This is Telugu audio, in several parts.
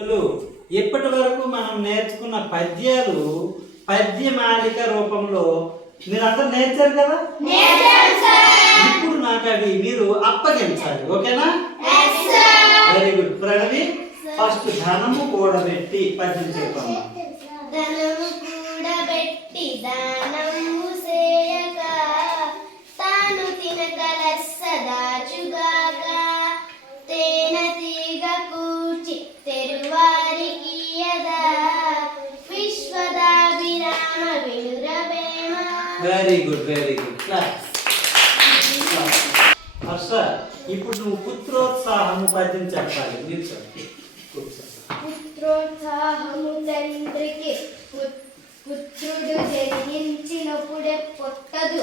ఇప్పటి వరకు మనం నేర్చుకున్న పద్యాలు పద్యమాలిక రూపంలో మీరందరూ నేర్చారు కదా. ఇప్పుడు నాకు అవి మీరు అప్పగించాలి. ఓకేనా? Very good. ప్రణవి ఫస్ట్ ధనము కూడబెట్టి పద్యం చెప్పమ్మా. ధనము కూడబెట్టి దానము చేయక తాను తినగల సదాచుగాక తేన తీగ కూర్చి తెరువారికి యదా విశ్వదాభిరామ వినురవేమ. Very good, very good. Class. Harsha, ఇప్పుడు నువ్వు పుత్రోత్సాహము పద్యం చెప్పాలి. మీరు చెప్పండి. పుత్రోత్సాహము తండ్రికి పుత్రుడు జన్మించినప్పుడే పొట్టదు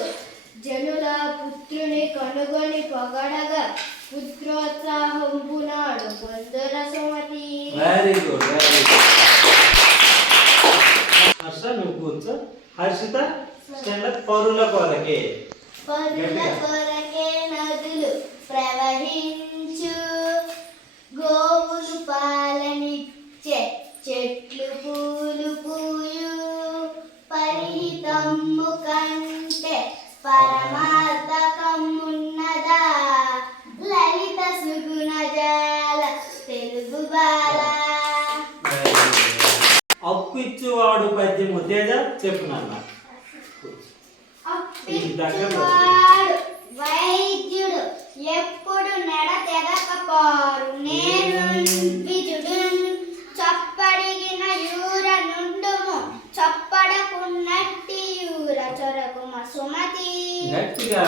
జనుల పుత్రుని కనుగొని పొగడగా పుత్రోత్సాహంపు నాడు పొందుర Sumati. Very good, very good. Harsha నువ్వు కూర్చో. హర్షిత స్టాండ్. పరుల కొరకే పరుల కొరకే నదులు ప్రవహించు గోవులు పాలనిచ్చే చెట్లు పూలు పూయు పరిహితమ్ము కంటే పరమార్థకమున్నదా లలిత సుగుణ జాల తెలుగు బాల. అప్పు ఇచ్చేవాడు పద్యము తేజ చెప్పు నాన్న. అప్పిచ్చువాడు వైద్యుడు ఎప్పుడు నెడ తెగకపోరు నేను విజుడు చప్పడిగిన యూర నుండుము చప్పడకున్నట్టి యూర చొరకుమ సుమతి. గట్టిగా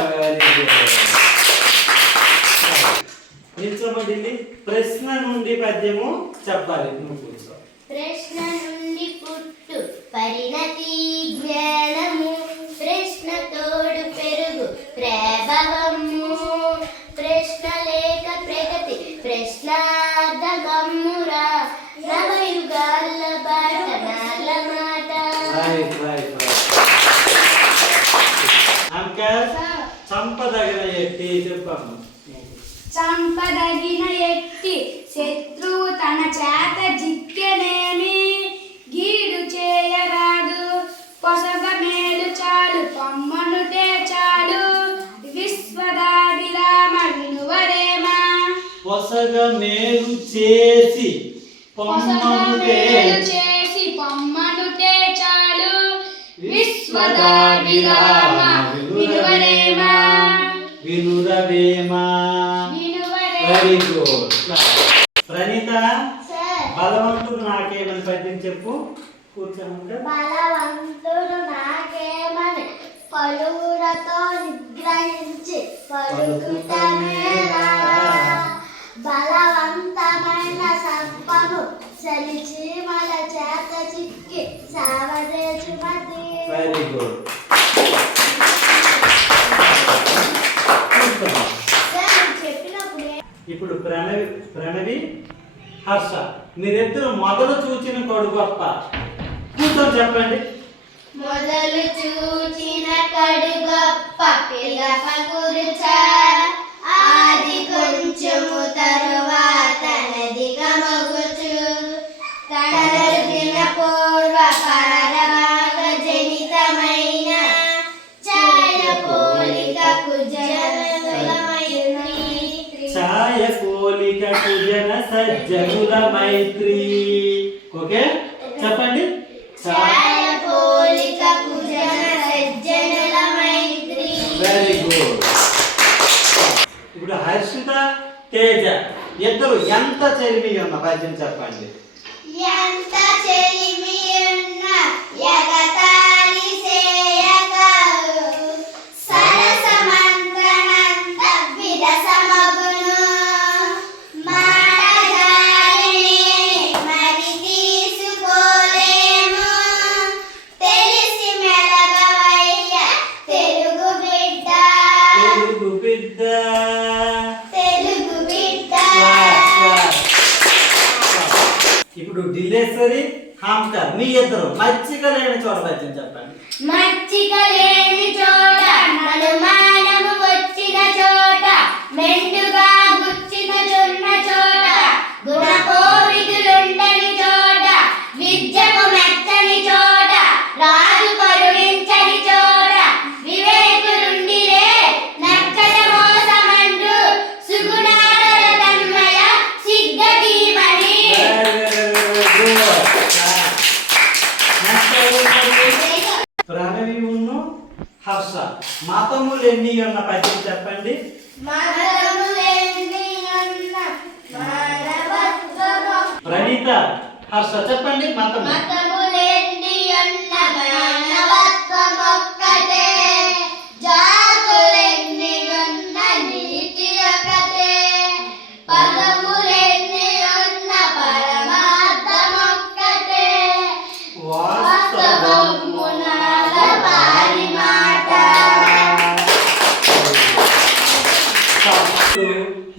నిల్చోబడింది. ప్రశ్న నుండి పద్యము చెప్పాలి. నువ్వు కూర్చో. ప్రశ్న నుండి పుట్టు పరిణతి జ్ఞానము ప్రశ్న తోడు పెరుగు ప్రభవము ప్రశ్న లేక ప్రగతి ప్రశ్నార్థకమ్మురా నవయుగాల బాటనాల మాట. చంపదగిన ఎట్టి చెప్పమ్మ. చంపదగిన ఎట్టి శత్రువు తన చేత జిక్కెనేమి గీడు చేయరాదు పొసగ మేలు చాలు పమ్మనుటే చాలు విశ్వదాభిరామ వినువరేమా. పొసగ మేలు చేసి పొమ్మనుటే చాలు విశ్వదాభిరామ వినువరేమా. వినురవేమా. Very good. ప్రణీత బలవంతుడు నాకేమని పద్యం చెప్పు. కూర్చోమంటే బలవంతుడు నాకేమని పలువురతో నిగ్రహించి పలుకుటమేలా బలవంతమైన సర్పము సలిచీమల చేత చిక్కి సావదేశుమతి. Very good. ఇప్పుడు ప్రణవి హర్ష మీరిద్దరు మొదలు చూచిన కొడు గొప్ప. కూర్చొని చెప్పండి. మొదలు చూచిన కడు గొప్ప పిలప గురుచ ఆది కొంచెము తరువాత నదిగా మగుచు కడలిన పూర్వ పారవాగ జనితమైన ఛాయ పోలిక కుజన సజ్జనుల మైత్రి. ఓకే చెప్పండి. ఛాయ పోలిక కుజన సజ్జనుల మైత్రి. Very good. ఇప్పుడు హర్షిత తేజ ఇద్దరు ఎంత చెలిమి ఉన్న పద్యం చెప్పండి. ఎంత చెలిమి ఉన్న ఎగతాళి చేయక సరస మంత్రనంత విరసమగును మాటగారిని మరి తీసుకోలేము తెలిసి మెలగవయ్య తెలుగు బిడ్డ. తెలుగు బిడ్డ. తెలుగు బిడ్డ. ఇప్పుడు ఢిల్లేశ్వరి హాంకర్ మీ ఇద్దరు మచ్చిక లేని చోట పద్యం చెప్పండి. మచ్చిక లేని చోట అనుమానము వచ్చిన చోట మెండుగా గుచ్చిన చున్న చోట గుణకోవిదులుండని హర్ష. మతములు ఎన్ని ఉన్న పద్యం చెప్పండి. ప్రణీత, హర్ష చెప్పండి. మతము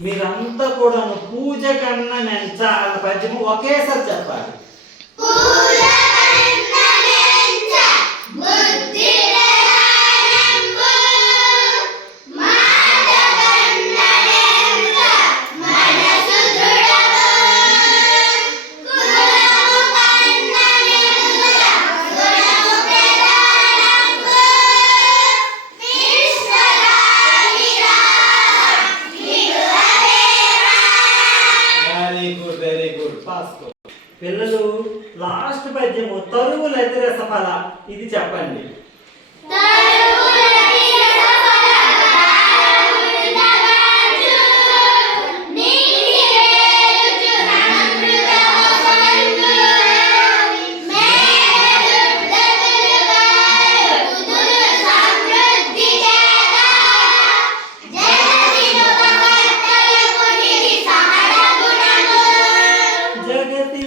మీరంతా కూడా పూజ కన్నా నెంచ అన్న పద్యము ఒకేసారి చెప్పాలి. Very good pass. పిల్లలు లాస్ట్ పద్యము తరువులైతే రసఫల, ఇది చెప్పండి.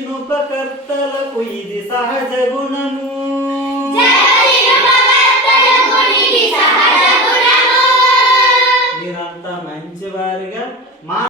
జగతినుపకర్తలకు ఇది సహజ గుణము. మీరంతా మంచివారిగా మా